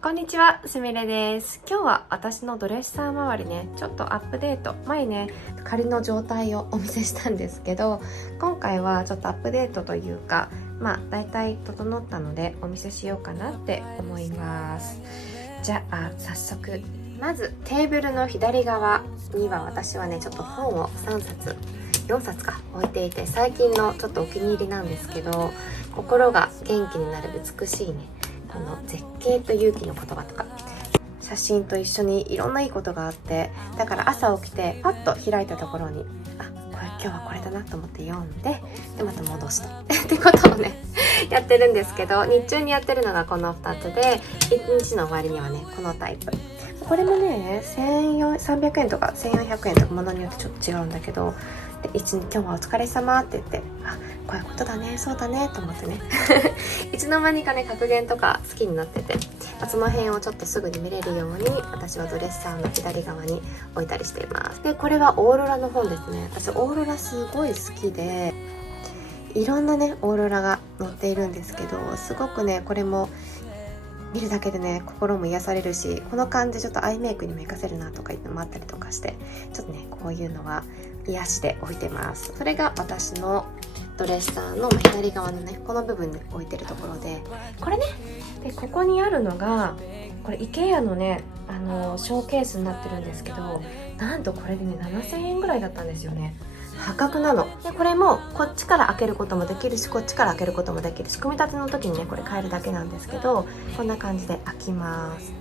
こんにちは、すみれです。今日は私のドレッサー周りね、ちょっとアップデート。前ね、仮の状態をお見せしたんですけど、今回はちょっとアップデートというか、だいたい整ったのでお見せしようかなって思います。じゃあ、早速。まず、テーブルの左側には私はね、ちょっと本を3冊、4冊か置いていて、最近のちょっとお気に入りなんですけど、心が元気になる美しいね、この絶景と勇気の言葉とか写真と一緒にいろんないいことがあって、だから朝起きてパッと開いたところに今日はこれだなと思って読んで、でまた戻すとってことをねやってるんですけど、日中にやってるのがこの2つで、1日の終わりにはねこのタイプ。これもね1300円とか1400円とかものによってちょっと違うんだけど、で今日はお疲れ様って言って、こういうことだね、そうだねと思ってねいつの間にかね格言とか好きになってて、その辺をちょっとすぐに見れるように私はドレッサーの左側に置いたりしています。でこれはオーロラの本ですね。私オーロラすごい好きで、いろんなねオーロラが載っているんですけど、すごくねこれも見るだけでね心も癒されるし、この感じちょっとアイメイクにも活かせるなとかいうのもあったりとかして、ちょっとねこういうのは癒しで置いてます。それが私のドレッサーの左側のねこの部分に置いてるところで、これねでここにあるのがこれ IKEA のねショーケースになってるんですけど、なんとこれでね7000円ぐらいだったんですよね。破格なので、これもこっちから開けることもできるし、こっちから開けることもできるし、組み立ての時にねこれ変えるだけなんですけど、こんな感じで開きます。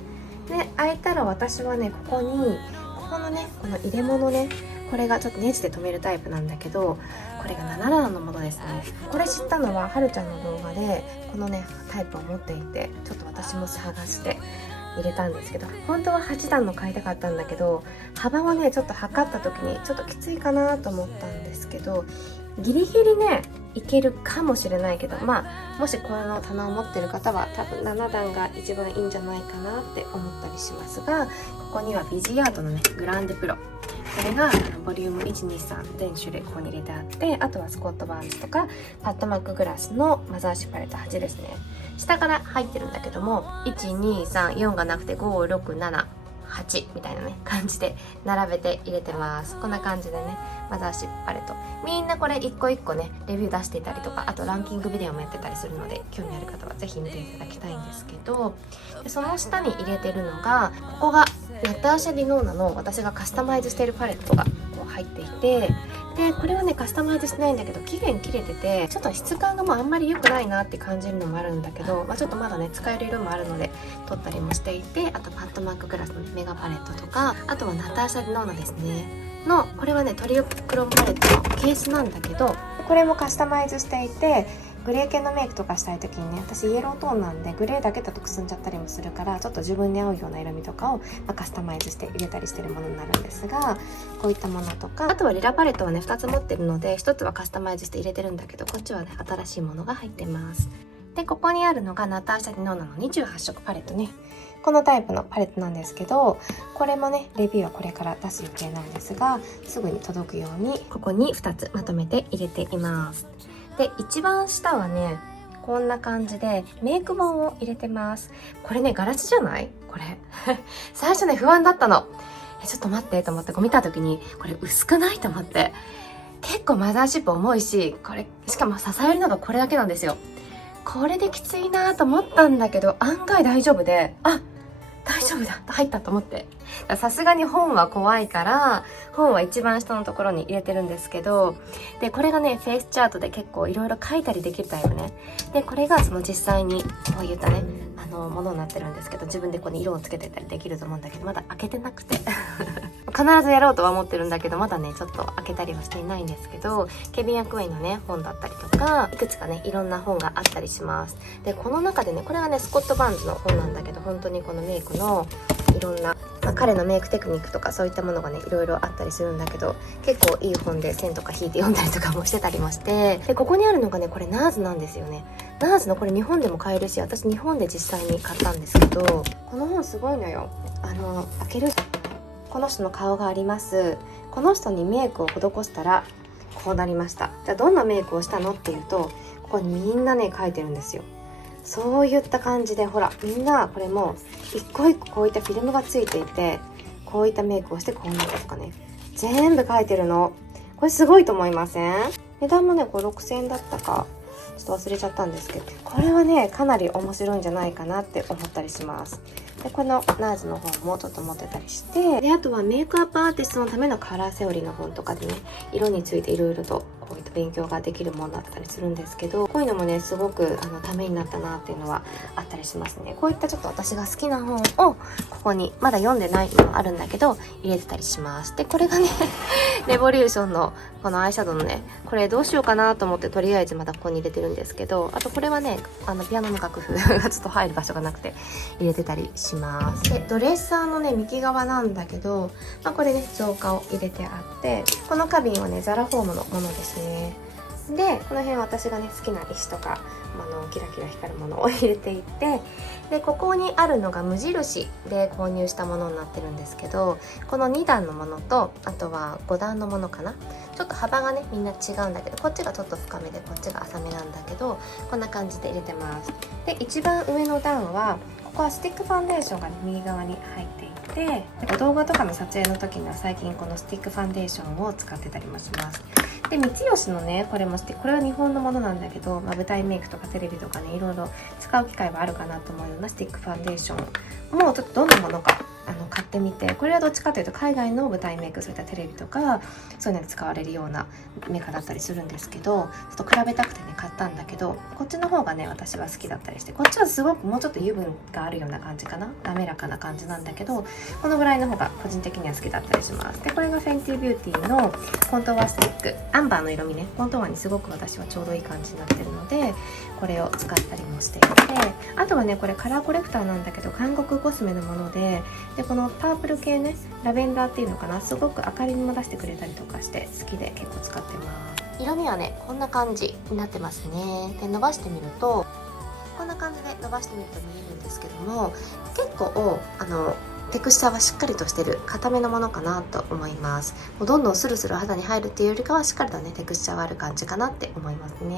で開いたら私はねここのねこの入れ物ね、これがちょっとネジで留めるタイプなんだけど、これが77のものですね。これ知ったのははるちゃんの動画でこのねタイプを持っていて、ちょっと私も探して入れたんですけど、本当は8段の買いたかったんだけど、幅をねちょっと測った時にちょっときついかなと思ったんですけど、ギリギリねいけるかもしれないけど、もしこの棚を持ってる方は多分7段が一番いいんじゃないかなって思ったりしますが、ここにはビジアートのねグランデプロ、これがボリューム123全種類ここに入れてあって、あとはスコット・バーンズとかパッドマックグラスのマザーシパレット8ですね。下から入ってるんだけども、1234がなくて5678みたいなね感じで並べて入れてます。こんな感じでねマザーシパレット、みんなこれ一個一個ねレビュー出していたりとか、あとランキングビデオもやってたりするので、興味ある方はぜひ見ていただきたいんですけど、でその下に入れてるのが、ここがナターシャ・ディノーナの私がカスタマイズしているパレットがこう入っていて、でこれはねカスタマイズしてないんだけど期限切れてて、ちょっと質感がもうあんまり良くないなって感じるのもあるんだけど、ちょっとまだね使える色もあるので取ったりもしていて、あとパッドマックグラスのメガパレットとか、あとはナターシャ・ディノーナですねの、これはねトリオクロムパレットのケースなんだけど、これもカスタマイズしていて、グレー系のメイクとかしたい時にね、私イエロートーンなんでグレーだけだとくすんじゃったりもするから、ちょっと自分に合うような色味とかを、カスタマイズして入れたりしてるものになるんですが、こういったものとか、あとはリラパレットはね2つ持ってるので、1つはカスタマイズして入れてるんだけど、こっちはね新しいものが入ってます。でここにあるのがナターシャ・ディノーナの28色パレットね、このタイプのパレットなんですけど、これもねレビューはこれから出す予定なんですが、すぐに届くようにここに2つまとめて入れています。で一番下はねこんな感じでメイク本を入れてます。これねガラスじゃないこれ最初ね不安だったの。ちょっと待ってと思って、見た時にこれ薄くないと思って、結構マザーシップ重いし、これしかも支えるのがこれだけなんですよ。これできついなと思ったんだけど、案外大丈夫で、大丈夫だ入ったと思って、さすがに本は怖いから本は一番下のところに入れてるんですけど、でこれがねフェイスチャートで結構いろいろ書いたりできるタイプね。でこれがその実際にこういったねものになってるんですけど、自分でここに色をつけてたりできると思うんだけど、まだ開けてなくて必ずやろうとは思ってるんだけど、まだねちょっと開けたりはしていないんですけど、ケビン・アクウェイのね本だったりとか、いくつかねいろんな本があったりします。でこの中でね、これはねスコット・バーンズの本なんだけど、本当にこのメイクのいろんな、彼のメイクテクニックとかそういったものがねいろいろあったりするんだけど、結構いい本で線とか引いて読んだりとかもしてたりもして、でここにあるのがねこれナーズなんですよね。ナーズのこれ日本でも買えるし、私日本で実際に買ったんですけど、この本すごいのよ。開ける、この人の顔があります。この人にメイクを施したらこうなりました。じゃあどんなメイクをしたのっていうと、ここにみんなね書いてるんですよ。そういった感じで、ほらみんなこれも一個一個こういったフィルムがついていて、こういったメイクをしてこうなったとかね、全部書いてるの。これすごいと思いません？値段もねこれ6000円だったかちょっと忘れちゃったんですけど、これはねかなり面白いんじゃないかなって思ったりします。でこのナーズの本もちょっと持ってたりして、であとはメイクアップアーティストのためのカラーセオリーの本とかでね、色についていろいろとこういった勉強ができるものだったりするんですけど、こういうのもねすごくためになったなっていうのはあったりしますね。こういったちょっと私が好きな本をここにまだ読んでないのもあるんだけど入れてたりします。でこれがねレボリューションのこのアイシャドウのね、これどうしようかなと思ってとりあえずまだここに入れてるんですけど、あとこれはねピアノの楽譜がちょっと入る場所がなくて入れてたりします。でドレッサーのね右側なんだけど、これね造花を入れてあって、この花瓶はねザラフォームのものですね。でこの辺私がね好きな石とかキラキラ光るものを入れていて、でここにあるのが無印で購入したものになってるんですけど、この2段のものとあとは5段のものかな、ちょっと幅がねみんな違うんだけど、こっちがちょっと深めでこっちが浅めなんだけど、こんな感じで入れてます。で一番上の段はここはスティックファンデーションが、ね、右側に入っていて、動画とかの撮影の時には最近このスティックファンデーションを使ってたりもします。で三吉のねこれもこれは日本のものなんだけど、舞台メイクとかテレビとかねいろいろ使う機会はあるかなと思うようなスティックファンデーションもうちょっとどんなものか買ってみて、これはどっちかというと海外の舞台メイク、そういったテレビとかそういうのに使われるようなメカだったりするんですけど、ちょっと比べたくてね買ったんだけど、こっちの方がね私は好きだったりして、こっちはすごくもうちょっと油分があるような感じかな、滑らかな感じなんだけど、このぐらいの方が個人的には好きだったりします。でこれがフェンティビューティーのコントゥアスティック、アンバーの色味ね、コントゥアにすごく私はちょうどいい感じになってるので、これを使ったりもしていて、あとはねこれカラーコレクターなんだけど韓国コスメのもので、このパープル系ね、ラベンダーっていうのかな、すごく明かりも出してくれたりとかして好きで結構使ってます。色味はねこんな感じになってますね。で伸ばしてみるとこんな感じで伸ばしてみると見えるんですけども、結構テクスチャーはしっかりとしてる固めのものかなと思います。もうどんどんスルスル肌に入るっていうよりかはしっかりとねテクスチャーはある感じかなって思いますね。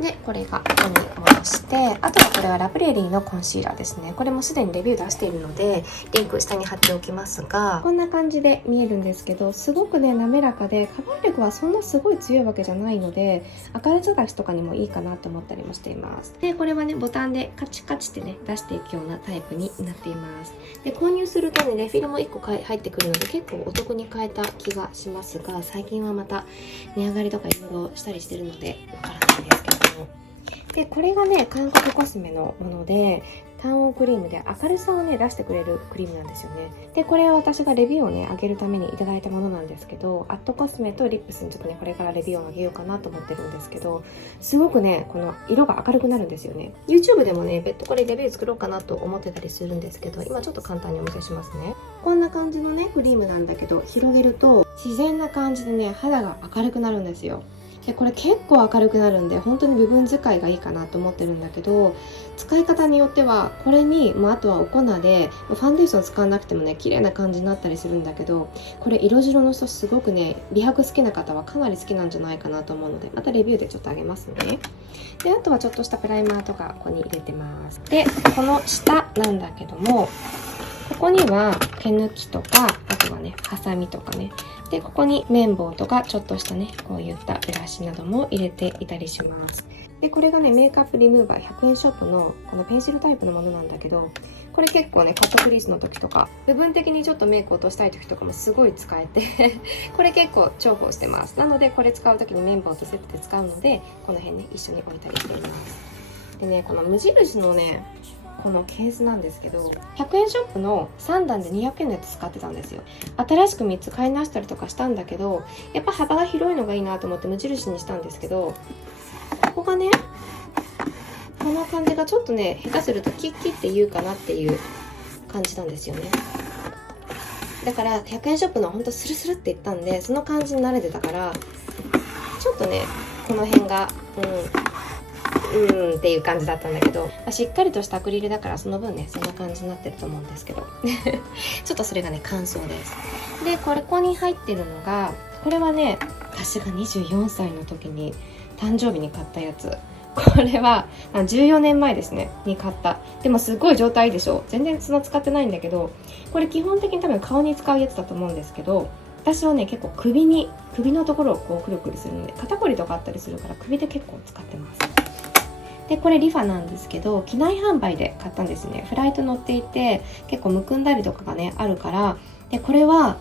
でこれがここに戻して、あとはこれはラプレリーのコンシーラーですね。これもすでにレビュー出しているのでリンク下に貼っておきますが、こんな感じで見えるんですけど、すごくね滑らかでカバー力はそんなすごい強いわけじゃないので、明るさ出しとかにもいいかなと思ったりもしています。でこれはねボタンでカチカチってね出していくようなタイプになっています。で購入するとねレフィルも1個入ってくるので結構お得に買えた気がしますが、最近はまた値上がりとかいろいろしたりしてるのでわからないんですけど、でこれがね韓国コスメのもので、単音クリームで明るさをね出してくれるクリームなんですよね。でこれは私がレビューをね上げるためにいただいたものなんですけど、アットコスメとリップスにちょっとねこれからレビューを上げようかなと思ってるんですけど、すごくねこの色が明るくなるんですよね。 YouTube でもね別途これレビュー作ろうかなと思ってたりするんですけど、今ちょっと簡単にお見せしますね。こんな感じのねクリームなんだけど、広げると自然な感じでね肌が明るくなるんですよ。でこれ結構明るくなるんで本当に部分使いがいいかなと思ってるんだけど、使い方によってはこれに、あとはお粉でファンデーション使わなくてもね綺麗な感じになったりするんだけど、これ色白の人すごくね美白好きな方はかなり好きなんじゃないかなと思うので、またレビューでちょっとあげますね。であとはちょっとしたプライマーとかここに入れてます。でこの下なんだけども、ここには毛抜きとか、あとはねハサミとかね、でここに綿棒とかちょっとしたねこういったブラシなども入れていたりします。でこれがねメイクアップリムーバー100円ショップのこのペンシルタイプのものなんだけど、これ結構ねカットクリースの時とか部分的にちょっとメイクを落としたい時とかもすごい使えてこれ結構重宝してます。なのでこれ使う時に綿棒とセットで使うので、この辺ね一緒に置いたりしています。でねこの無印のねこのケースなんですけど、100円ショップの3段で200円のやつ使ってたんですよ。新しく3つ買い直したりとかしたんだけど、やっぱ幅が広いのがいいなと思って無印にしたんですけど、ここがねこの感じがちょっとね下手するとキッキって言うかなっていう感じなんですよね。だから100円ショップのほんとスルスルって言ったんで、その感じに慣れてたからちょっとねこの辺がっていう感じだったんだけど、しっかりとしたアクリルだからその分ねそんな感じになってると思うんですけどちょっとそれがね感想です。でここに入ってるのが、これはね私が24歳の時に誕生日に買ったやつ、これは14年前ですねに買った。でもすごい状態いいでしょ。全然そんな使ってないんだけど、これ基本的に多分顔に使うやつだと思うんですけど、私はね結構首のところをこうくるくるするので、肩こりとかあったりするから首で結構使ってます。でこれリファなんですけど、機内販売で買ったんですね。フライト乗っていて結構むくんだりとかがねあるから、でこれは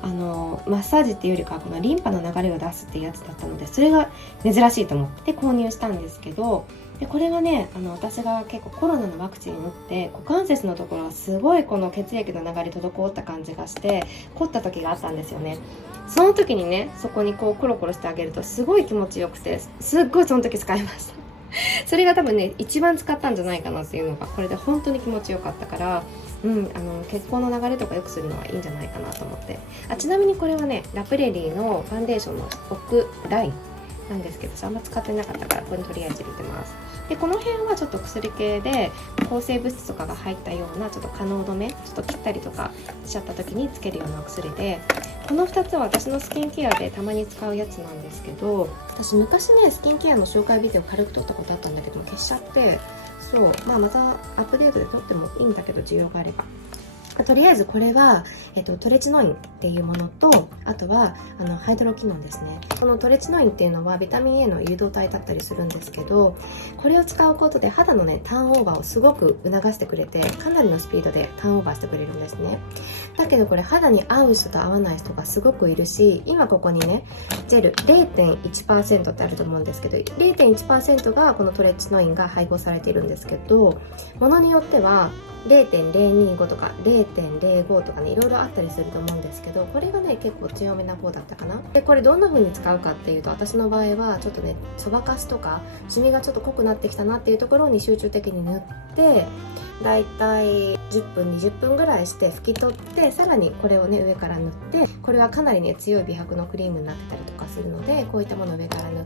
マッサージっていうよりかはこのリンパの流れを出すっていうやつだったので、それが珍しいと思って購入したんですけど、でこれはね私が結構コロナのワクチン打って股関節のところがすごいこの血液の流れ滞った感じがして凝った時があったんですよね。その時にねそこにこうコロコロしてあげるとすごい気持ちよくて、すっごいその時使いました。それが多分ね一番使ったんじゃないかなっていうのが、これで本当に気持ちよかったから、血行の流れとか良くするのはいいんじゃないかなと思って。ちなみにこれはねラプレリーのファンデーションの奥ラインなんですけど、あんま使ってなかったからこれにとりあえず入れてます。でこの辺はちょっと薬系で抗生物質とかが入ったようなちょっと可能止め、ちょっと切ったりとかしちゃった時につけるようなお薬で、この2つは私のスキンケアでたまに使うやつなんですけど、私昔ねスキンケアの紹介ビデオ軽く撮ったことあったんだけども消しちゃって、そうまたアップデートで撮ってもいいんだけど需要があれば。とりあえずこれは、トレチノインっていうものと、あとはハイドロキノンですね。このトレチノインっていうのはビタミン A の誘導体だったりするんですけど、これを使うことで肌のねターンオーバーをすごく促してくれて、かなりのスピードでターンオーバーしてくれるんですね。だけどこれ肌に合う人と合わない人がすごくいるし、今ここにねジェル 0.1% ってあると思うんですけど、 0.1% がこのトレチノインが配合されているんですけど、ものによっては0.025 とか 0.05 とかねいろいろあったりすると思うんですけど、これがね結構強めな方だったかな。でこれどんな風に使うかっていうと、私の場合はちょっとねそばかすとかシミがちょっと濃くなってきたなっていうところに集中的に塗って、だいたい10分20分ぐらいして拭き取って、さらにこれをね上から塗って、これはかなりね強い美白のクリームになってたりとかするので、こういったものを上から塗っ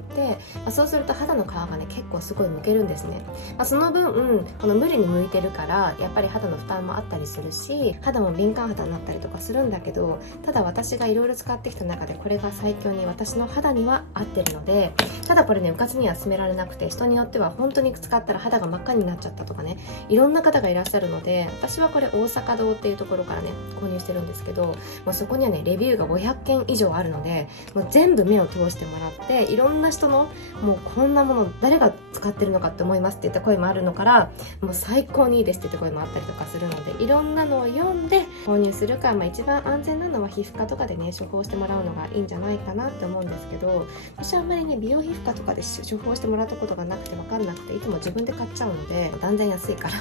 て、そうすると肌の皮がね結構すごいむけるんですね。その分この無理に向いてるからやっぱり肌の負担もあったりするし、肌も敏感肌になったりとかするんだけど、ただ私がいろいろ使ってきた中でこれが最強に私の肌には合ってるので、ただこれねうかつには勧められなくて、人によっては本当に使ったら肌が真っ赤になっちゃったとかね、いろんな方がいらっしゃるので、私はこれ大阪堂っていうところからね購入してるんですけど、そこにはねレビューが500件以上あるので、もう全部目を通してもらって、いろんな人のもうこんなもの誰が使ってるのかって思いますって言った声もあるのから、もう最高にいいですって言った声もあったりとかするので、いろんなのを読んで購入するか、一番安全なのは皮膚科とかでね処方してもらうのがいいんじゃないかなって思うんですけど、私はあんまりね美容皮膚科とかで処方してもらったことがなくて分かんなくて、いつも自分で買っちゃうので断然安いから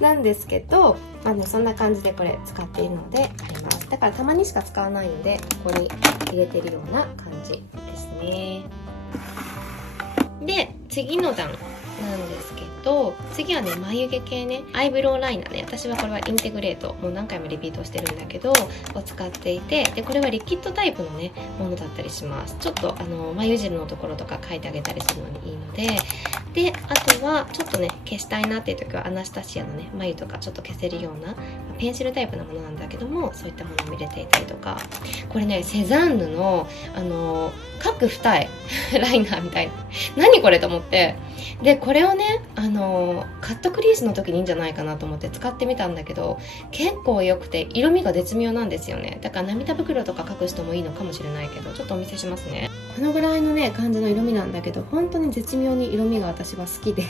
なんですけど、そんな感じでこれ使っているのであります。だからたまにしか使わないのでここに入れてるような感じですね。で次の段なんですけど、次はね眉毛系ね、アイブロウライナーね、私はこれはインテグレート、もう何回もリピートしてるんだけどを使っていて、でこれはリキッドタイプのねものだったりします。ちょっと眉汁のところとか描いてあげたりするのにいいので、であとはちょっとね消したいなっていう時はアナスタシアのね眉とかちょっと消せるようなペンシルタイプのものなんだけども、そういったものを入れていたりとか、これねセザンヌの各二重ライナーみたいな、何これと思って、でこれをねカットクリースの時にいいんじゃないかなと思って使ってみたんだけど、結構良くて色味が絶妙なんですよね。だから涙袋とか描く人もいいのかもしれないけど、ちょっとお見せしますね。このぐらいのね感じの色味なんだけど、本当に絶妙に色味が私は好きで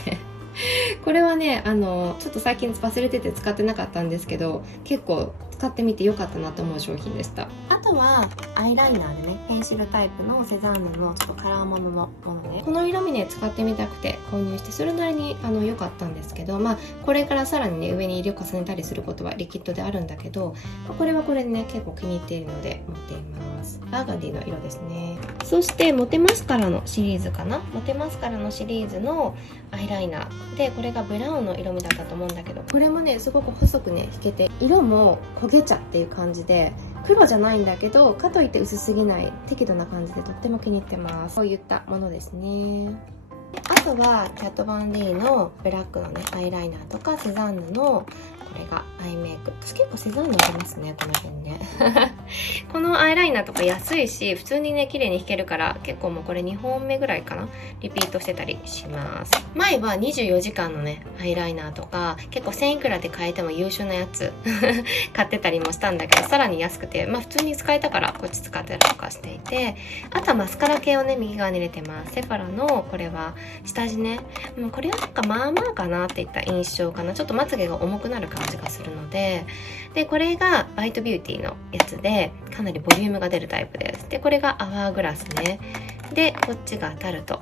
これはねちょっと最近忘れてて使ってなかったんですけど、結構使ってみてよかったなと思う商品でした。あとはアイライナーでねペンシルタイプのセザンヌのちょっとカラーもののものね、この色味ね使ってみたくて購入して、それなりに良かったんですけど、これからさらにね上に色重ねたりすることはリキッドであるんだけど、これはこれでね結構気に入っているので持っています。バーガンディの色ですね。そしてモテマスカラのシリーズかな、モテマスカラのシリーズのアイライナーで、これがブラウンの色味だったと思うんだけど、これもねすごく細くね引けて、色も焦げ茶っていう感じで黒じゃないんだけどかといって薄すぎない適度な感じでとっても気に入ってます。こういったものですね。あとはキャット・バン・ディのブラックのねアイライナーとか、セザンヌのこれがアイメイク。私結構セザンヌありますね、この辺ね。このアイライナーとか安いし、普通にね綺麗に引けるから、結構もうこれ2本目ぐらいかな、リピートしてたりします。前は24時間のねアイライナーとか結構1000いくらで買えても優秀なやつ買ってたりもしたんだけど、さらに安くて、まあ普通に使えたからこっち使ったりとかしていて、あとはマスカラ系をね右側に入れてます。セファラのこれは下地ね、もうこれはなんかまあまあかなっていった印象かな。ちょっとまつげが重くなる感じがするので、これがバイトビューティーのやつでかなりボリュームが出るタイプです。でこれがアワーグラスね。でこっちがタルト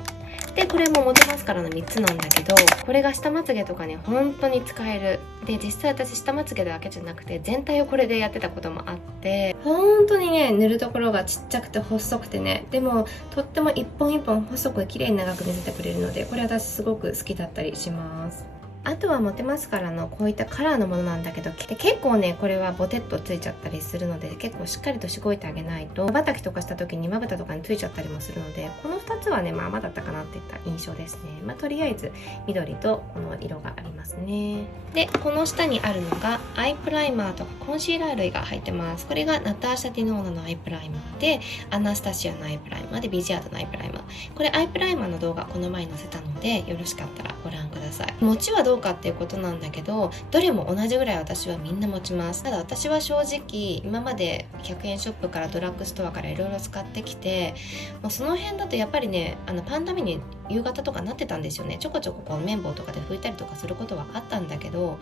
で、これもモテマスカラの3つなんだけど、これが下まつげとかね本当に使える。で実際私下まつげだけじゃなくて全体をこれでやってたこともあって、本当にね塗るところがちっちゃくて細くてね、でもとっても一本一本細く綺麗に長く見せてくれるので、これ私すごく好きだったりします。あとはモテマスカラのこういったカラーのものなんだけど、結構ねこれはボテッとついちゃったりするので、結構しっかりとしごいてあげないと、瞬きとかした時にまぶたとかについちゃったりもするので、この2つはねまあまあだったかなっていった印象ですね。まあとりあえず緑とこの色がありますね。でこの下にあるのがアイプライマーとかコンシーラー類が入ってます。これがナターシャ・ディノーナのアイプライマーで、アナスタシアのアイプライマーで、ビジアードのアイプライマー。これアイプライマーの動画この前に載せたので、よろしかったらご覧ください。持ちはどうかっていうことなんだけど、どれも同じぐらい私はみんな持ちます。ただ私は正直今まで100円ショップからドラッグストアからいろいろ使ってきて、もうその辺だとやっぱりねパンダ目に夕方とかなってたんですよね。ちょこちょここう綿棒とかで拭いたりとかすることはあったんだけど、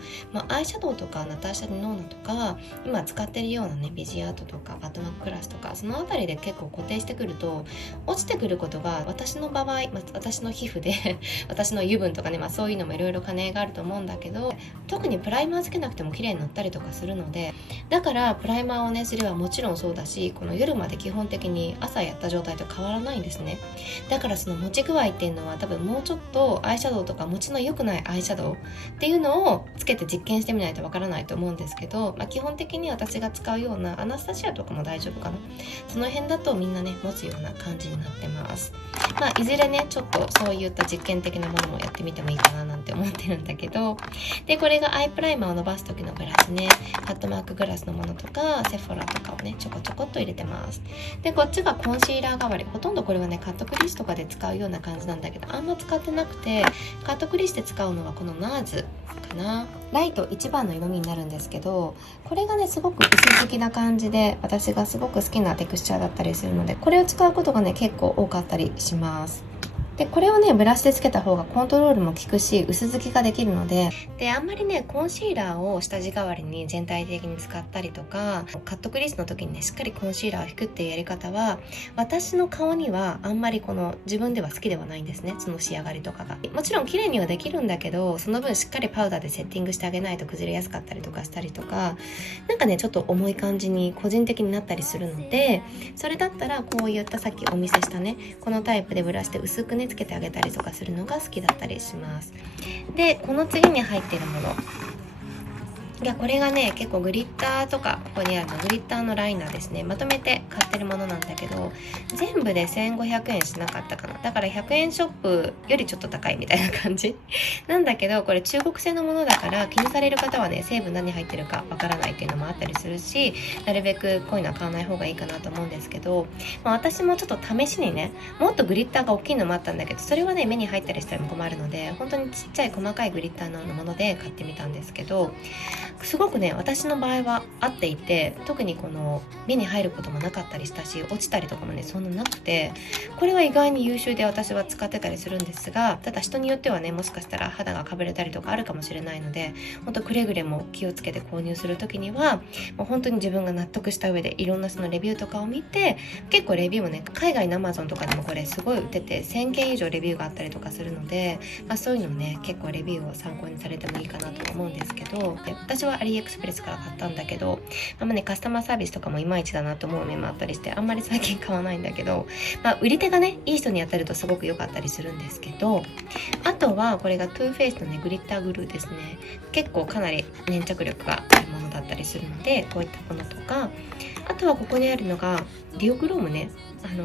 アイシャドウとかナターシャ・ディノーナとか今使ってるようなねビジアートとかバットマッククラスとか、そのあたりで結構固定してくると落ちてくることが私の場合、私の皮膚で私の油分とかね、そういうのもいろいろ兼ね合いがあると思うんだけど、特にプライマーつけなくても綺麗になったりとかするので、だからプライマーをねすればもちろんそうだし、この夜まで基本的に朝やった状態と変わらないんですね。だからその持ち具合っていうのは多分もうちょっとアイシャドウとか持ちの良くないアイシャドウっていうのをつけて実験してみないとわからないと思うんですけど、基本的に私が使うようなアナスタシアとかも大丈夫かな、その辺だとみんなね持つような感じになってます。いずれねちょっとそういった実験的なものもやってみてもいいかななんて思ってるんだけど、でこれがアイプライマーを伸ばす時のグラスね、カットマークグラスのものとかセフォラとかをねちょこちょこっと入れてます。でこっちがコンシーラー代わり、ほとんどこれはねカットクリスとかで使うような感じなんだけど、あんま使ってなくて、カットクリスで使うのはこのナーズかな。ライト一番の色味になるんですけど、これがねすごく薄付きな感じで、私がすごく好きなテクスチャーだったりするので、これを使うことがね結構多かったりします。でこれをねブラシでつけた方がコントロールも効くし薄付きができるので、あんまりねコンシーラーを下地代わりに全体的に使ったりとか、カットクリスの時にねしっかりコンシーラーを引くっていうやり方は私の顔にはあんまりこの自分では好きではないんですね。その仕上がりとかがもちろん綺麗にはできるんだけど、その分しっかりパウダーでセッティングしてあげないと崩れやすかったりとかしたりとか、なんかねちょっと重い感じに個人的になったりするので、それだったらこういったさっきお見せしたねこのタイプでブラシで薄くねつけてあげたりとかするのが好きだったりします。でこの次に入っているもの、これがね結構グリッターとか、ここにあるのグリッターのライナーですね。まとめて買ってるものなんだけど、全部で1500円しなかったかな。だから100円ショップよりちょっと高いみたいな感じなんだけど、これ中国製のものだから気にされる方はね成分何入ってるかわからないっていうのもあったりするし、なるべくこういうのは買わない方がいいかなと思うんですけど、私もちょっと試しにねもっとグリッターが大きいのもあったんだけど、それはね目に入ったりしたら困るので、本当にちっちゃい細かいグリッターのもので買ってみたんですけど、すごくね私の場合は合っていて、特にこの目に入ることもなかったりしたし、落ちたりとかもねそんななくて、これは意外に優秀で私は使ってたりするんですが、ただ人によってはねもしかしたら肌がかぶれたりとかあるかもしれないので、本当くれぐれも気をつけて購入する時にはもう本当に自分が納得した上でいろんなそのレビューとかを見て、結構レビューもね海外の Amazon とかでもこれすごい売ってて1000件以上レビューがあったりとかするので、そういうのね結構レビューを参考にされてもいいかなと思うんですけど、私はアリエクスプレスから買ったんだけど、カスタマーサービスとかもいまいちだなと思う面もあったりして、あんまり最近買わないんだけど、売り手がねいい人にやってるとすごく良かったりするんですけど、あとはこれがトゥーフェイスのねグリッターグルーですね。結構かなり粘着力があるものだったりするので、こういったものとか、あとはここにあるのがディオクロームね。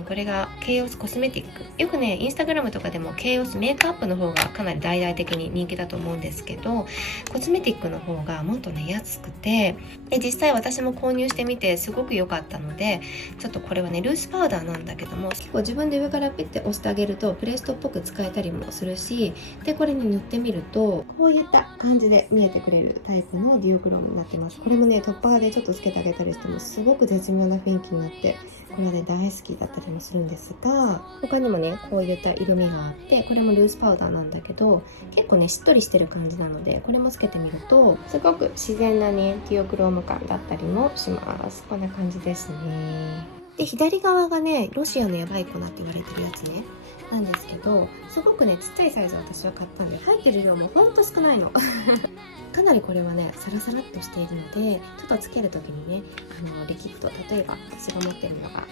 これがケイオスコスメティック。よくねインスタグラムとかでもケイオスメイクアップの方がかなり大々的に人気だと思うんですけど、コスメティックの方がもっとね安くて、実際私も購入してみてすごく良かったので、ちょっとこれはねルースパウダーなんだけども、結構自分で上からピッて押してあげるとプレストっぽく使えたりもするし、でこれに塗ってみるとこういった感じで見えてくれるタイプのディオクロームになってます。これもねトッパーでちょっとつけてあげたりしてもすごく絶妙な雰囲気になって、これで大好きだったりもするんですが、他にもねこういった色味があって、これもルースパウダーなんだけど結構ねしっとりしてる感じなので、これもつけてみるとすごく自然なねディオクローム感だったりもします。こんな感じですね。で左側がねロシアのヤバい粉って言われてるやつねなんですけど、すごくねちっちゃいサイズ私は買ったんで、入ってる量もほんと少ないのかなりこれはねサラサラっとしているので、ちょっとつける時にねリキッド、例えば私が持ってるのが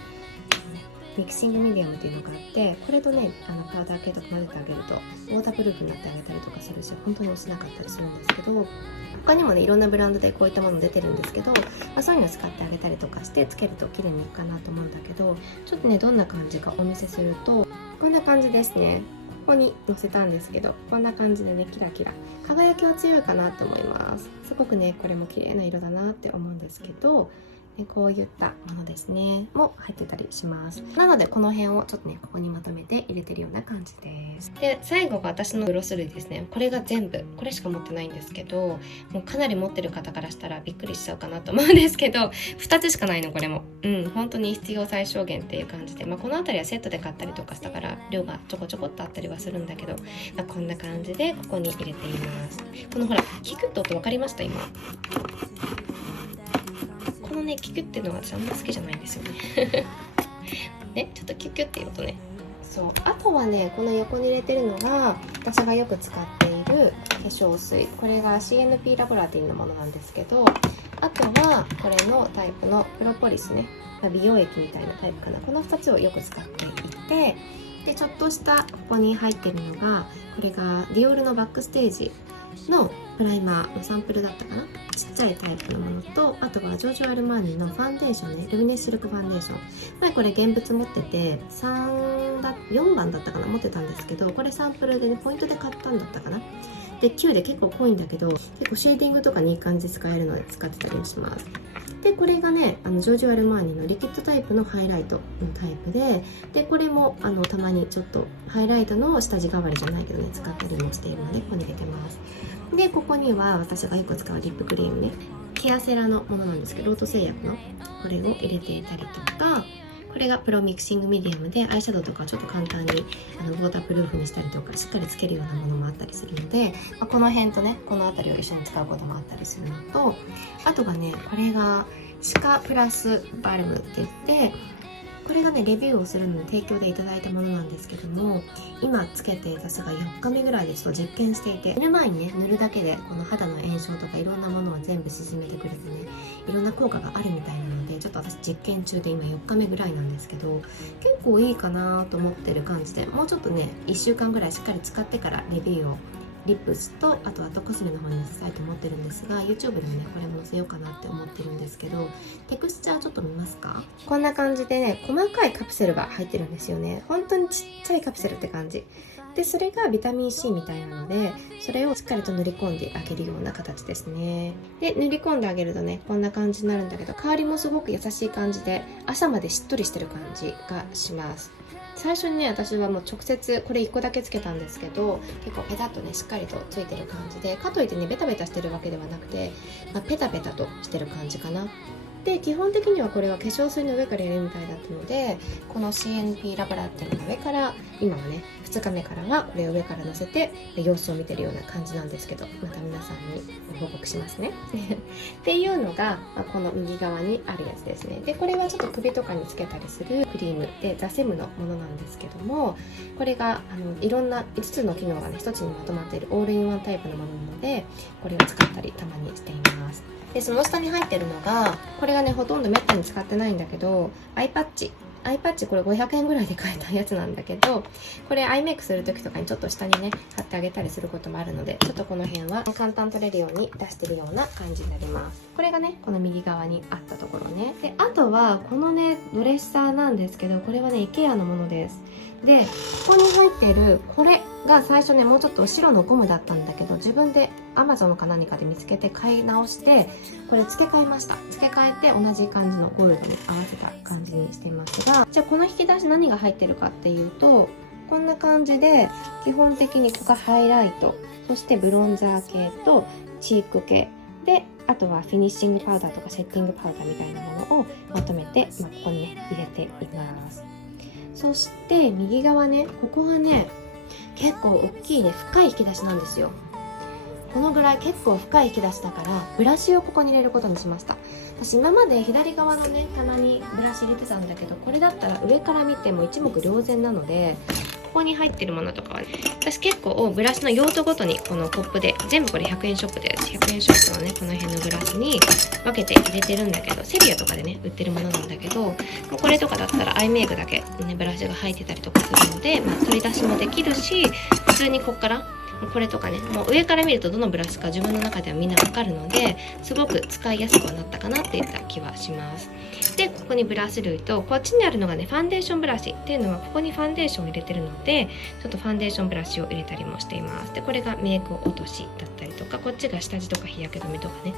ミキシングミディアムっていうのがあって、これとねパウダー系とか混ぜてあげるとウォータープルーフになってあげたりとかするし、本当に落ちなかったりするんですけど、他にもねいろんなブランドでこういったもの出てるんですけど、そういうの使ってあげたりとかしてつけると綺麗にいくかなと思うんだけど、ちょっとねどんな感じかお見せするとこんな感じですね。ここに載せたんですけど、こんな感じでねキラキラ輝きは強いかなと思います。すごくねこれも綺麗な色だなって思うんですけど、こういったものですねも入ってたりします。なのでこの辺をちょっとねここにまとめて入れてるような感じです。で最後が私のグロス類ですね。これが全部これしか持ってないんですけど、もうかなり持ってる方からしたらびっくりしちゃうかなと思うんですけど、2つしかないのこれも。本当に必要最小限っていう感じで、この辺りはセットで買ったりとかしたから量がちょこちょこっとあったりはするんだけど、こんな感じでここに入れています。このほらキュキュッと音分かりました今。このねキュキュっていうのが私あんま好きじゃないんですよねね、ちょっとキュキュっていう音ね。そう、あとはねこの横に入れてるのが私がよく使っている化粧水、これが CNP ラボラティのものなんですけど、あとはこれのタイプのプロポリスね、美容液みたいなタイプかな。この2つをよく使っていて、でちょっとしたここに入ってるのが、これがディオールのバックステージのプライマーのサンプルだったかな。ちっちゃいタイプのものと、あとはジョージオ・アルマーニのファンデーションね、ルミネスシルクファンデーション。前これ現物持ってて4番だったかな持ってたんですけど、これサンプルでねポイントで買ったんだったかな。で9で結構濃いんだけど、結構シェーディングとかにいい感じで使えるので使ってたりもします。でこれがねジョージオ・アルマーニのリキッドタイプのハイライトのタイプで、これもたまにちょっとハイライトの下地代わりじゃないけどね使ったりもしているので、ここに入れてます。でここには私がよく使うリップクリームね、ケアセラのものなんですけど、ロート製薬のこれを入れていたりとか、これがプロミクシングミディアムでアイシャドウとかちょっと簡単にウォータープルーフにしたりとかしっかりつけるようなものもあったりするので、この辺とねこの辺りを一緒に使うこともあったりするのと、あとがねこれがシカプラスバルムって言って、これがねレビューをするのに提供でいただいたものなんですけども、今つけて私が4日目ぐらいでちょっと実験していて、寝る前にね塗るだけでこの肌の炎症とかいろんなものを全部沈めてくれてね、いろんな効果があるみたいなので、ちょっと私実験中で今4日目ぐらいなんですけど、結構いいかなと思ってる感じで、もうちょっとね1週間ぐらいしっかり使ってからレビューをリップスとあとコスメの方に載せたいと思ってるんですが、 YouTube でもねこれも載せようかなって思ってるんですけど、テクスチャーちょっと見ますか。こんな感じでね細かいカプセルが入ってるんですよね。本当にちっちゃいカプセルって感じで、それがビタミン C みたいなので、それをしっかりと塗り込んであげるような形ですね。で塗り込んであげるとねこんな感じになるんだけど、香りもすごく優しい感じで朝までしっとりしてる感じがします。最初にね私はもう直接これ1個だけつけたんですけど、結構ペタッとねしっかりとついてる感じで、かといってねベタベタしてるわけではなくて、ペタペタとしてる感じかな。で基本的にはこれは化粧水の上からやるみたいだったので、この CNP ラボラティの上から、今はね2日目からはこれを上から乗せて様子を見てるような感じなんですけど、また皆さんにご報告しますねっていうのが、この右側にあるやつですね。でこれはちょっと首とかにつけたりするクリームで、ザセムのものなんですけども、これがいろんな5つの機能がね1つにまとまっているオールインワンタイプのものなので、これを使ったりたまにしています。でその下に入ってるのが、これがねほとんどめったに使ってないんだけど、アイパッチアイパッチこれ500円ぐらいで買えたやつなんだけど、これアイメイクする時とかにちょっと下にね貼ってあげたりすることもあるので、ちょっとこの辺は簡単取れるように出してるような感じになります。これがねこの右側にあったところね。であとはこのねドレッサーなんですけど、これはね IKEA のものです。でここに入ってるこれが最初ねもうちょっと白のゴムだったんだけど、自分で Amazon か何かで見つけて買い直してこれ付け替えました。付け替えて同じ感じのゴールドに合わせた感じにしていますが、じゃあこの引き出し何が入ってるかっていうと、こんな感じで基本的にここがハイライト、そしてブロンザー系とチーク系で、あとはフィニッシングパウダーとかセッティングパウダーみたいなものをまとめて、ここにね入れています。そして右側ね、ここがね結構大きいね深い引き出しなんですよ。このぐらい結構深い引き出しだからブラシをここに入れることにしました。私今まで左側のね棚にブラシ入れてたんだけど、これだったら上から見ても一目瞭然なので、ここに入ってるものとかは、ね、私結構ブラシの用途ごとにこのコップで全部これ100円ショップです。100円ショップのねこの辺のブラシに分けて入れてるんだけど、セリアとかでね売ってるものなんだけど、もうこれとかだったらアイメイクだけ、ね、ブラシが入ってたりとかするので、取り出しもできるし、普通にこっからこれとかね、もう上から見るとどのブラシか自分の中ではみんなわかるので、すごく使いやすくはなったかなっていった気はします。でここにブラシ類と、こっちにあるのがねファンデーションブラシっていうのは、ここにファンデーションを入れてるので、ちょっとファンデーションブラシを入れたりもしています。でこれがメイク落としだったりとか、こっちが下地とか日焼け止めとかね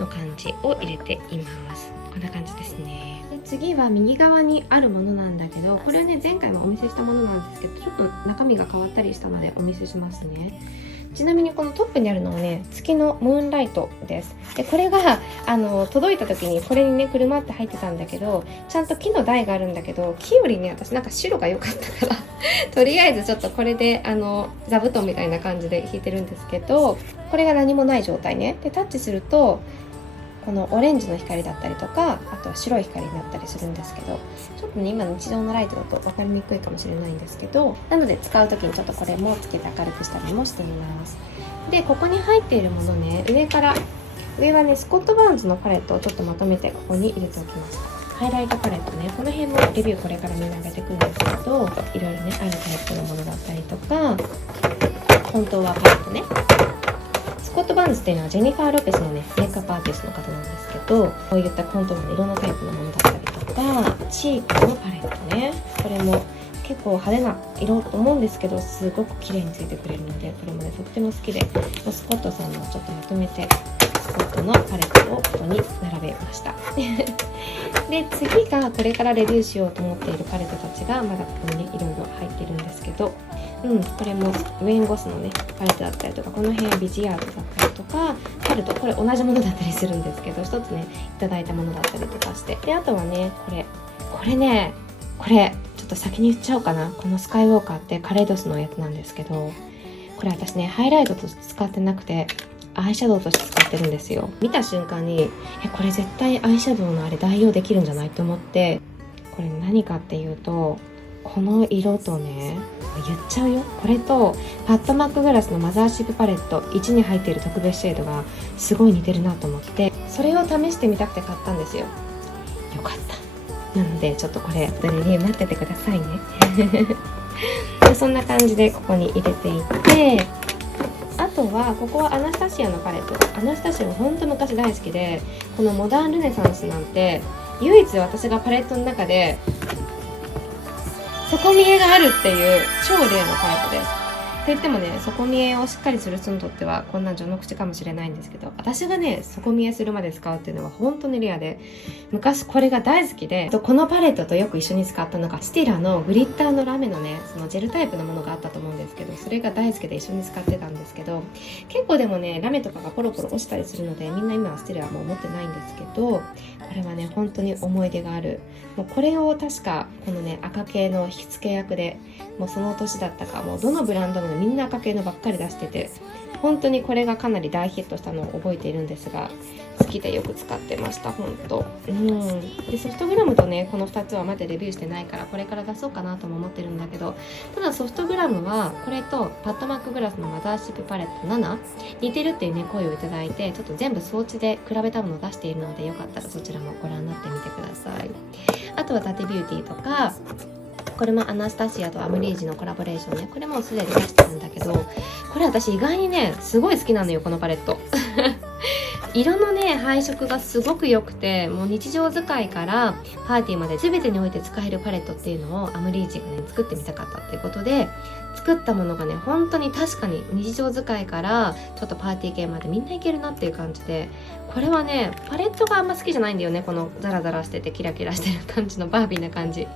の感じを入れています。こんな感じですね。で次は右側にあるものなんだけど、これはね前回もお見せしたものなんですけど、ちょっと中身が変わったりしたのでお見せしますね。ちなみにこのトップにあるのはね月のムーンライトです。でこれが届いた時にこれにねくるまって入ってたんだけど、ちゃんと木の台があるんだけど、木よりね私なんか白が良かったからとりあえずちょっとこれで座布団みたいな感じで引いてるんですけど、これが何もない状態ね。でタッチするとこのオレンジの光だったりとか、あとは白い光になったりするんですけど、ちょっとね今日常のライトだと分かりにくいかもしれないんですけど、なので使う時にちょっとこれもつけて明るくしたりもしてみます。でここに入っているものね、上はねスコット・バーンズのパレットをちょっとまとめてここに入れておきました。ハイライトパレットね、この辺もレビューこれからみんな上げてくるんですけど、いろいろねあるタイプのものだったりとか、本当はパレットね、スコット・バーンズっていうのはジェニファー・ロペスのねメイクアップアーティストの方なんですけど、こういったコントロールのいろんなタイプのものだったりとか、チークのパレットね、これも結構派手な色と思うんですけど、すごく綺麗についてくれるので、これもねとっても好きで、スコットさんのちょっとまとめてスコットのパレットをここに並べましたで次がこれからレビューしようと思っているパレットたちがまだここにねいろいろ入ってるんですけど、これもウェインゴスのねパレットだったりとか、この辺ビジアードだったりとか、タルト、これ同じものだったりするんですけど、一つねいただいたものだったりとかして、であとはねこれねちょっと先に言っちゃおうかな。このスカイウォーカーってカレードスのやつなんですけど、これ私ねハイライトとして使ってなくてアイシャドウとして使ってるんですよ。見た瞬間にこれ絶対アイシャドウのあれ代用できるんじゃないと思って、これ何かっていうと、この色とね言っちゃうよ、これとパッドマックグラスのマザーシップパレット1に入っている特別シェードがすごい似てるなと思って、それを試してみたくて買ったんですよ。よかった。なのでちょっとこれレビュー待っててくださいねそんな感じでここに入れていって、あとはここはアナスタシアのパレット。アナスタシアはほんと昔大好きで、このモダンルネサンスなんて唯一私がパレットの中で底見えがあるっていう超レアなパレットです。って言ってもね、底見えをしっかりする人にとってはこんなん序の口かもしれないんですけど、私がね底見えするまで使うっていうのは本当にレアで、昔これが大好きで、このパレットとよく一緒に使ったのがスティラのグリッターのラメのねそのジェルタイプのものがあったと思うんですけど、それが大好きで一緒に使ってたんですけど、結構でもねラメとかがポロポロ落ちたりするので、みんな今はスティラはもう持ってないんですけど、これはね本当に思い出がある。もうこれを確かこのね赤系の引き付け役で、もうその年だったか、もうどのブランドもみんな赤系のばっかり出してて、本当にこれがかなり大ヒットしたのを覚えているんですが、好きでよく使ってました。本当でソフトグラムとねこの2つはまだレビューしてないからこれから出そうかなとも思ってるんだけど、ただソフトグラムはこれとパッドマックグラスのマザーシップパレット7似てるっていうね声をいただいて、ちょっと全部装置で比べたものを出しているので、よかったらそちらもご覧になってみてください。あとはタテビューティーとか、これもアナスタシアとアムリージのコラボレーションね、これもすでに出してるんだけど、これ私意外にねすごい好きなのよ、このパレット色のね配色がすごく良くて、もう日常使いからパーティーまで全てにおいて使えるパレットっていうのをアムリージがね作ってみたかったっていうことで作ったものがね、本当に確かに日常使いからちょっとパーティー系までみんないけるなっていう感じで、これはねパレットがあんま好きじゃないんだよね、このザラザラしててキラキラしてる感じのバービーな感じ、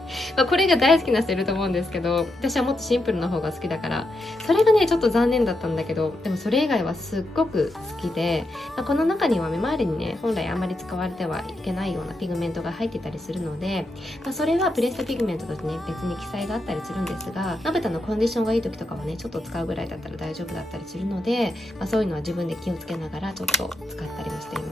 これが大好きな人いると思うんですけど、私はもっとシンプルな方が好きだから、それがねちょっと残念だったんだけど、でもそれ以外はすっごく好きで、この中には目周りにね本来あんまり使われてはいけないようなピグメントが入ってたりするので、それはプレストピグメントとしてね別に記載があったりするんですが、まぶたのコンディションがいい時とかはねちょっと使うぐらいだったら大丈夫だったりするので、そういうのは自分で気をつけながらちょっと使ったりもしていま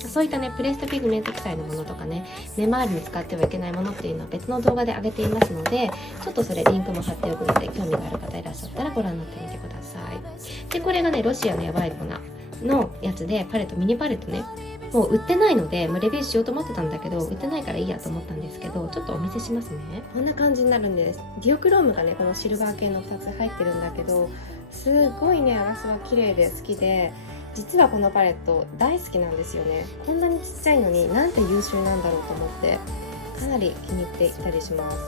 す。そういったねプレストピグメント記載のものとかね、目周りに使ってはいけないものっていうのは別の動画で上げていますので、ちょっとそれリンクも貼っておくので、興味がある方いらっしゃったらご覧になってみてください。でこれがねロシアのやばい粉のやつで、パレットミニパレットね、もう売ってないので、レビューしようと思ってたんだけど売ってないからいいやと思ったんですけど、ちょっとお見せしますね。こんな感じになるんです。ディオクロームがねこのシルバー系の2つ入ってるんだけど、すごいねガラスは綺麗で好きで、実はこのパレット大好きなんですよね。こんなにちっちゃいのになんて優秀なんだろうと思ってかなり気に入っていたりします。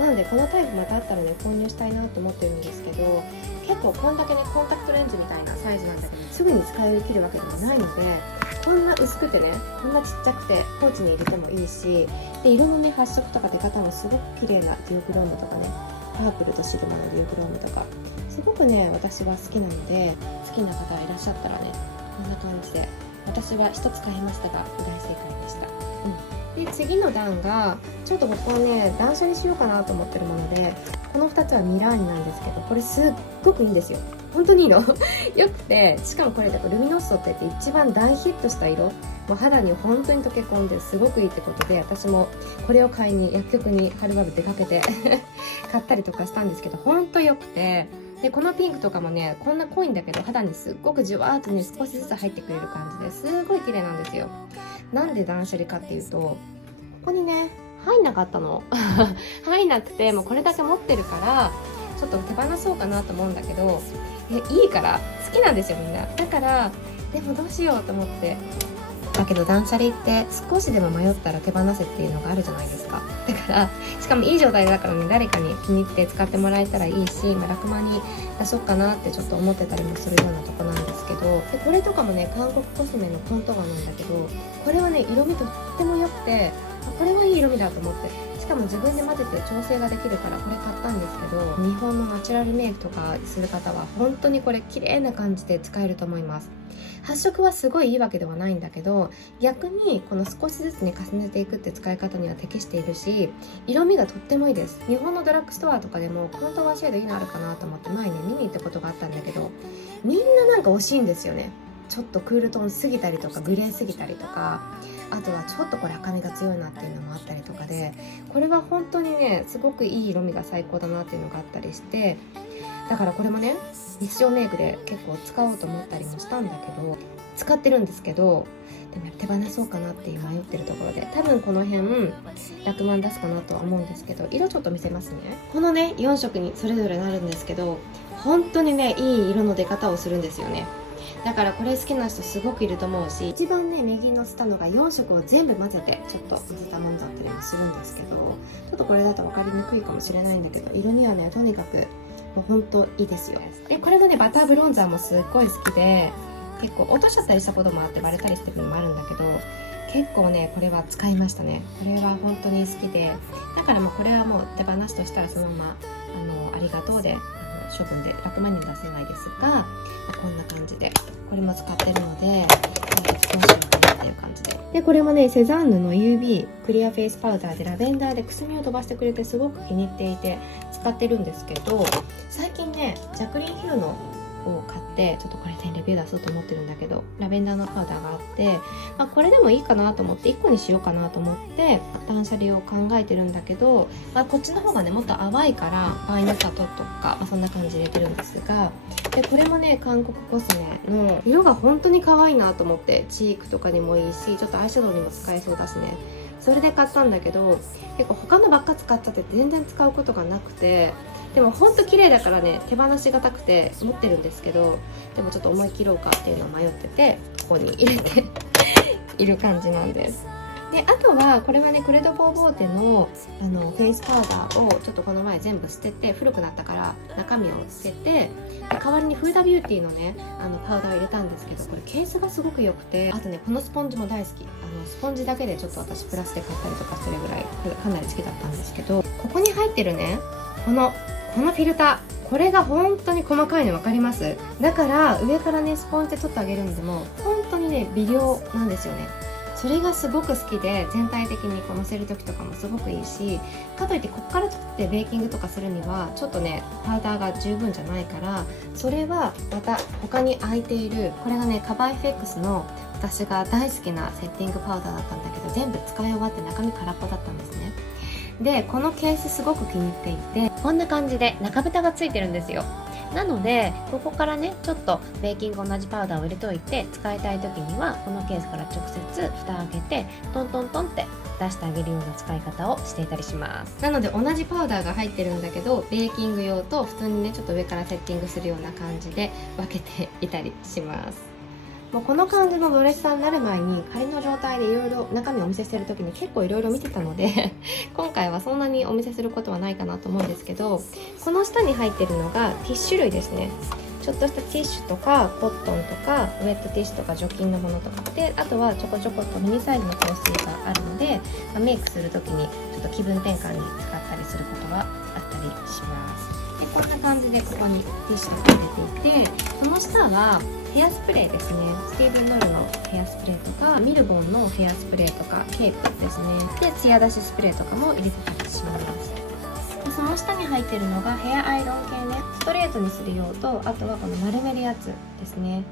なのでこのタイプまたあったらね購入したいなと思ってるんですけど、結構こんだけねコンタクトレンズみたいなサイズなんだけどすぐに使い切るわけでもないので、こんな薄くてねこんなちっちゃくてポーチに入れてもいいし、で色のね発色とか出方もすごく綺麗なディオクロームとかね、パープルとシルバーのディオクロームとかすごくね私は好きなので、好きな方がいらっしゃったらねこんな感じで、私は1つ買いましたが大正解でした。で次の段がちょっとここはね断捨離しようかなと思ってるもので、この2つはミラーニなんですけど、これすっごくいいんですよ。本当にいいのよくて、しかもこれだとルミノッソって言って一番大ヒットした色、もう肌に本当に溶け込んですごくいいってことで、私もこれを買いに薬局にはるばる出かけて買ったりとかしたんですけど、本当よくて、でこのピンクとかもねこんな濃いんだけど肌にすっごくじゅわーっとね少しずつ入ってくれる感じですごい綺麗なんですよ。なんで断捨離かっていうと、ここにね入んなかったの入んなくて、もうこれだけ持ってるからちょっと手放そうかなと思うんだけど、いいから好きなんですよみんな。だからでもどうしようと思って、だけど断捨離って少しでも迷ったら手放せっていうのがあるじゃないですか。だからしかもいい状態だからね、誰かに気に入って使ってもらえたらいいし、ラクマに出そうかなってちょっと思ってたりもするようなとこなんですけど、でこれとかもね韓国コスメのコントガなんだけど、これはね色味とっても良くて、これはいい色味だと思って、しかも自分で混ぜて調整ができるからこれ買ったんですけど、日本のナチュラルメイクとかする方は本当にこれ綺麗な感じで使えると思います。発色はすごいいいわけではないんだけど、逆にこの少しずつね重ねていくって使い方には適しているし、色味がとってもいいです。日本のドラッグストアとかでもコントワーシェードいいのあるかなと思って前ね見に行ったことがあったんだけど、みんななんか惜しいんですよね。ちょっとクールトーンすぎたりとかグレーすぎたりとか、あとはちょっとこれ赤みが強いなっていうのもあったりとかで、これは本当にねすごくいい色味が最高だなっていうのがあったりして、だからこれもね日常メイクで結構使おうと思ったりもしたんだけど、使ってるんですけど、でも手放そうかなっていう迷ってるところで、多分この辺ラクマン出すかなとは思うんですけど、色ちょっと見せますね。このね4色にそれぞれなるんですけど、本当にねいい色の出方をするんですよね。だからこれ好きな人すごくいると思うし、一番ね右に載せたのが4色を全部混ぜてちょっと混ぜたものだったりもするんですけど、ちょっとこれだと分かりにくいかもしれないんだけど、色味はねとにかくもうほんといいですよ。でこれもねバターブロンザーもすっごい好きで、結構落としちゃったりしたこともあって割れたりしてるのもあるんだけど、結構ねこれは使いましたね。これは本当に好きで、だからもうこれはもう手放すとしたらそのままありがとうで処分でラクマには出せないですが、こんな感じでこれも使ってるので、どうしようかなっていう感じで。でこれもねセザンヌの UV クリアフェイスパウダーでラベンダーでくすみを飛ばしてくれてすごく気に入っていて使ってるんですけど、最近ねジャクリン・ヒルのを買って、ちょっとこれでレビュー出そうと思ってるんだけど、ラベンダーのパウダーがあって、これでもいいかなと思って1個にしようかなと思って断捨離を考えてるんだけど、こっちの方がねもっと淡いからパイナッツとか、そんな感じで入れてるんですが、でこれもね韓国コスメの色が本当に可愛いなと思って、チークとかにもいいし、ちょっとアイシャドウにも使えそうだしね、それで買ったんだけど、結構他のばっか使っちゃって全然使うことがなくて、でもほんと綺麗だからね手放しがたくて持ってるんですけど、でもちょっと思い切ろうかっていうのを迷ってて、ここに入れている感じなんです。であとはこれはねクレド・ボーボーテのフェイスパウダーをちょっとこの前全部捨てて、古くなったから中身を捨てて、代わりにフーダビューティーのねパウダーを入れたんですけど、これケースがすごく良くて、あとねこのスポンジも大好き。スポンジだけでちょっと私プラスで買ったりとかするぐらいかなり好きだったんですけど、ここに入ってるねこのフィルター、これが本当に細かいの分かります？だから上からねスポンジで取ってあげるんでも本当にね微量なんですよね。それがすごく好きで、全体的にこう乗せる時とかもすごくいいし、かといってここから取ってベーキングとかするにはちょっとねパウダーが十分じゃないから、それはまた他に空いている、これがねカバー FX の私が大好きなセッティングパウダーだったんだけど、全部使い終わって中身空っぽだったんですね。でこのケースすごく気に入っていて、こんな感じで中蓋がついてるんですよ。なのでここからねちょっとベーキング同じパウダーを入れておいて、使いたい時にはこのケースから直接蓋を開けてトントントンって出してあげるような使い方をしていたりします。なので同じパウダーが入ってるんだけど、ベーキング用と普通にねちょっと上からセッティングするような感じで分けていたりします。もうこの感じのドレッサーになる前に仮の状態でいろいろ中身をお見せしてる時に結構いろいろ見てたので今回はそんなにお見せすることはないかなと思うんですけど、この下に入ってるのがティッシュ類ですね。ちょっとしたティッシュとかコットンとかウェットティッシュとか除菌のものとかで、あとはちょこちょことミニサイズの香水があるので、メイクする時にちょっと気分転換に使ったりすることがあったりします。でこんな感じでここにティッシュを入れていて、この下はヘアスプレーですね。スティーブン・ノルのヘアスプレーとか、ミルボンのヘアスプレーとか、ケープですね。でツヤ出しスプレーとかも入れてたりします。でその下に入ってるのがヘアアイロン系ね、ストレートにする用と、あとはこの丸めるやつですね。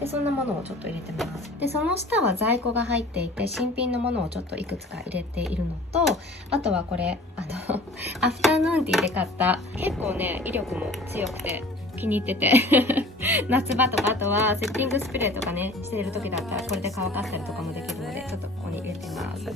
でそんなものをちょっと入れてます。でその下は在庫が入っていて、新品のものをちょっといくつか入れているのと、あとはこれアフターヌーンティーで買った、結構ね威力も強くて気に入ってて夏場とか、あとはセッティングスプレーとかねしてる時だったらこれで乾かしたりとかもできるので、ちょっとここに入れてます。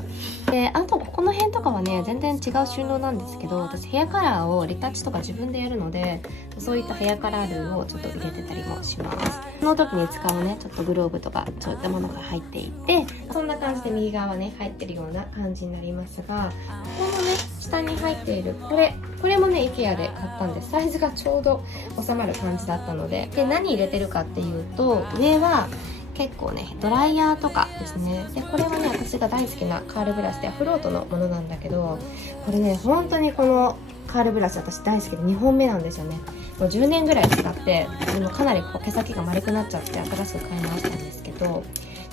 であとここの辺とかはね全然違う収納なんですけど、私ヘアカラーをリタッチとか自分でやるので、そういったヘアカラールーをちょっと入れてたりもします。その時に使うねちょっとグローブとかそういったものが入っていて、そんな感じで右側ね入ってるような感じになりますが、このね下に入っているこれもね IKEA で買ったんです。サイズがちょうど収まる感じだったので、何入れてるかっていうと、上は結構ねドライヤーとかですね。でこれはね私が大好きなカールブラシでフロートのものなんだけど、これね本当にこのカールブラシ私大好きで2本目なんですよね。もう10年ぐらい使って、でもかなりこう毛先が丸くなっちゃって新しく買い直したんですけど、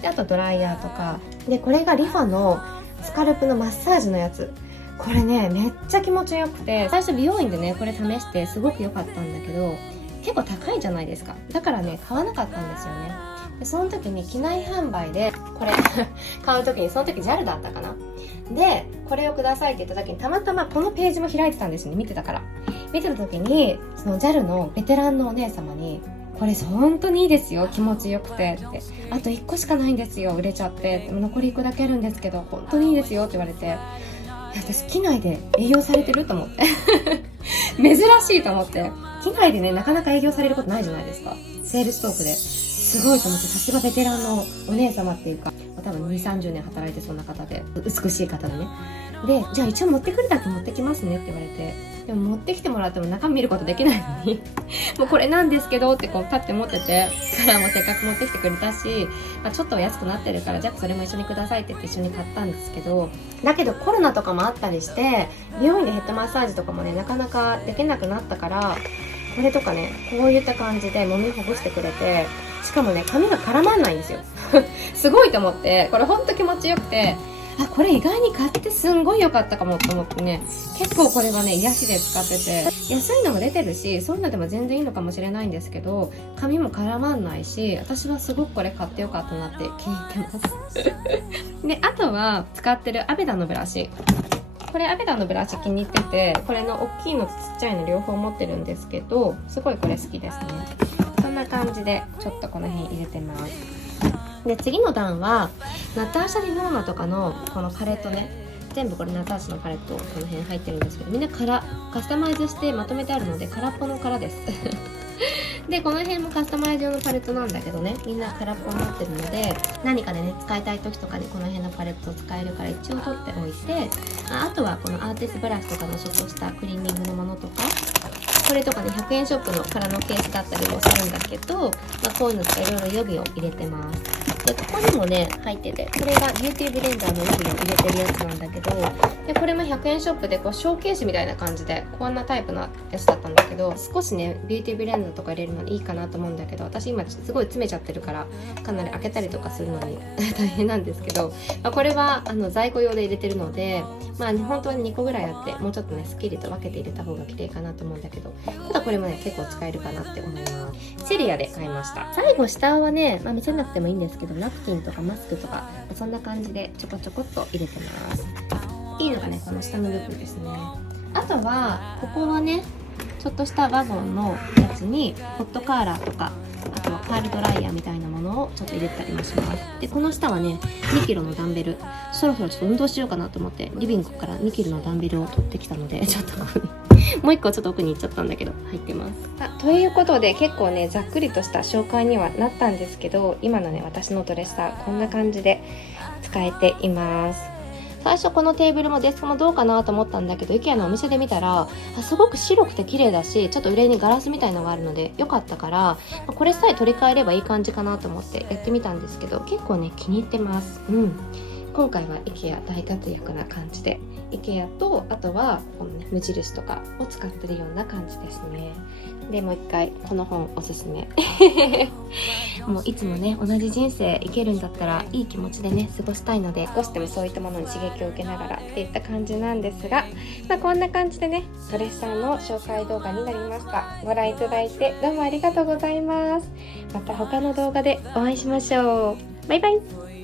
であとドライヤーとかで、これがリファのスカルプのマッサージのやつ、これねめっちゃ気持ちよくて、最初美容院でねこれ試してすごく良かったんだけど、結構高いじゃないですか。だからね買わなかったんですよね。でその時に機内販売でこれ買う時に、その時 JAL だったかな、でこれをくださいって言った時にたまたまこのページも開いてたんですよね。見てた時にその JAL のベテランのお姉様に、これ本当にいいですよ、気持ちよくてって、あと1個しかないんですよ売れちゃって、残り1個だけあるんですけど本当にいいですよって言われて、私機内で営業されてると思って珍しいと思って、機内でねなかなか営業されることないじゃないですか、セールストークですごいと思って、さすがベテランのお姉様っていうか、多分2、30年働いてそんな方で、美しい方でね。でじゃあ一応持ってくるだけ持ってきますねって言われて、でも持ってきてもらっても中身見ることできないのにもうこれなんですけどってこうパッて持ってて、カラーもせっかく持ってきてくれたし、ちょっと安くなってるからじゃあそれも一緒にくださいって言って一緒に買ったんですけど、だけどコロナとかもあったりして美容院でヘッドマッサージとかもねなかなかできなくなったから、これとかねこういった感じで揉みほぐしてくれて、しかもね髪が絡まんないんですよすごいと思って、これほんと気持ちよくて、あ、これ意外に買ってすんごい良かったかもと思ってね、結構これはね、癒しで使ってて、安いのも出てるし、そういうのでも全然いいのかもしれないんですけど、髪も絡まんないし、私はすごくこれ買ってよかったなって気に入ってますで、あとは使ってるアベダのブラシ。これアベダのブラシ気に入ってて、これの大きいのとちっちゃいの両方持ってるんですけど、すごいこれ好きですね。そんな感じでちょっとこの辺入れてます。で、次の段はナターシャ・ディノーナとかのこのパレットね、全部これナターシャのパレットこの辺入ってるんですけど、みんなカスタマイズしてまとめてあるので空っぽの空ですで、この辺もカスタマイズ用のパレットなんだけどね、みんな空っぽになってるので、何かでね、使いたい時とかにこの辺のパレットを使えるから一応取っておいて、あとはこのアーティスブラシとかのちょっとしたクリーニングのものとか、これとかね、100円ショップの空のケースだったりもするんだけど、こういうのとかいろいろ予備を入れてます。で、ここにもね、入ってて、これがビューティーブレンダーの予備を入れてるやつなんだけど、で、これも100円ショップでこうショーケースみたいな感じで、こんなタイプのやつだったんだけど、少しね、ビューティーブレンダーとか入れるのにいいかなと思うんだけど、私今すごい詰めちゃってるから、かなり開けたりとかするのに大変なんですけど、これは在庫用で入れてるので、本当に2個ぐらいあって、もうちょっとね、スッキリと分けて入れた方が綺麗かなと思うんだけど、ただこれもね、結構使えるかなって思います。セリアで買いました。最後下はね、見せなくてもいいんですけど、ナプキンとかマスクとか、そんな感じでちょこちょこっと入れてます。いいのがね、この下の部分ですね。あとは、ここはね、ちょっとしたワゴンのやつに、ホットカーラーとか、あとはカールドライヤーみたいなものをちょっと入れたりもします。で、この下はね、2キロのダンベル。そろそろちょっと運動しようかなと思って、リビングから2キロのダンベルを取ってきたので、ちょっとここにもう1個ちょっと奥に行っちゃったんだけど、入ってます。ということで、結構ね、ざっくりとした紹介にはなったんですけど、今のね、私のドレッサー、こんな感じで使えています。最初このテーブルもデスクもどうかなと思ったんだけど、IKEA のお店で見たらすごく白くて綺麗だし、ちょっと上にガラスみたいのがあるので良かったから、これさえ取り替えればいい感じかなと思ってやってみたんですけど、結構ね気に入ってます。今回は IKEA 大活躍な感じで、 IKEA とあとはこの、ね、無印とかを使ってるような感じですね。で、もう一回この本おすすめもういつもね、同じ人生生きるんだったらいい気持ちでね過ごしたいので、少しでもそういったものに刺激を受けながらっていった感じなんですが、こんな感じでね、ドレッサーの紹介動画になりました。ご覧いただいてどうもありがとうございます。また他の動画でお会いしましょう。バイバイ。